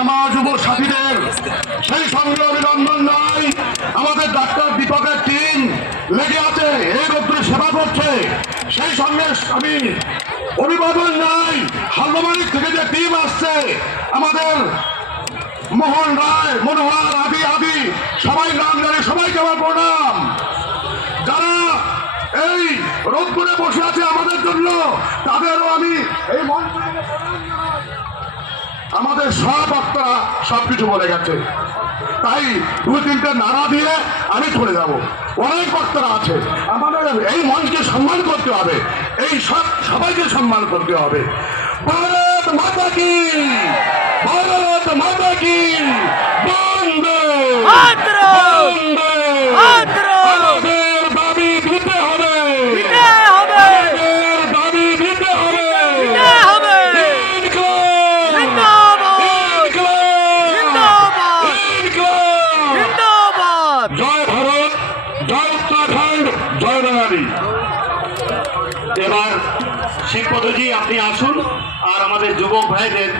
আমার যুব সাথীদের সেই সঙ্গে অভিনন্দন নাই। আমাদের ডাক্তার দীপকের টিম লেগে আছে, এই রোদ্রে সেবা করছে। সেই সঙ্গে আমি অভিবাদন নাই হালদামানিক থেকে যে টিম আসছে, আমাদের মোহন রায়, মনোহর, আদি আদি সবাই নাম জানে, সবাইকে আমার প্রণাম। যারা এই রোদ্দুরে বসে আছে আমাদের জন্য, তাদেরও আমি এই মঞ্চ থেকে প্রণাম জানাই। আমাদের সব বক্তারা সবকিছু বলে গেছে, তাই দুই তিনটে নাড়া দিয়ে আমি চলে যাব। অনেক বক্তারা আছে, আমাদের এই মঞ্চকে সম্মান করতে হবে, এই সবাইকে সম্মান করতে হবে। ভারত মাতা কি, ভারত মাতা কি, বন্দে বন্দে। আমাদের দাবি দিতে হবে, আমাদের দাবি দিতে হবে। জয় ভারত, জয় উত্তরাখণ্ড, জয় বাঙালি। এবার শিবপদজি আপনি আসুন আর আমাদের যুবক ভাইদের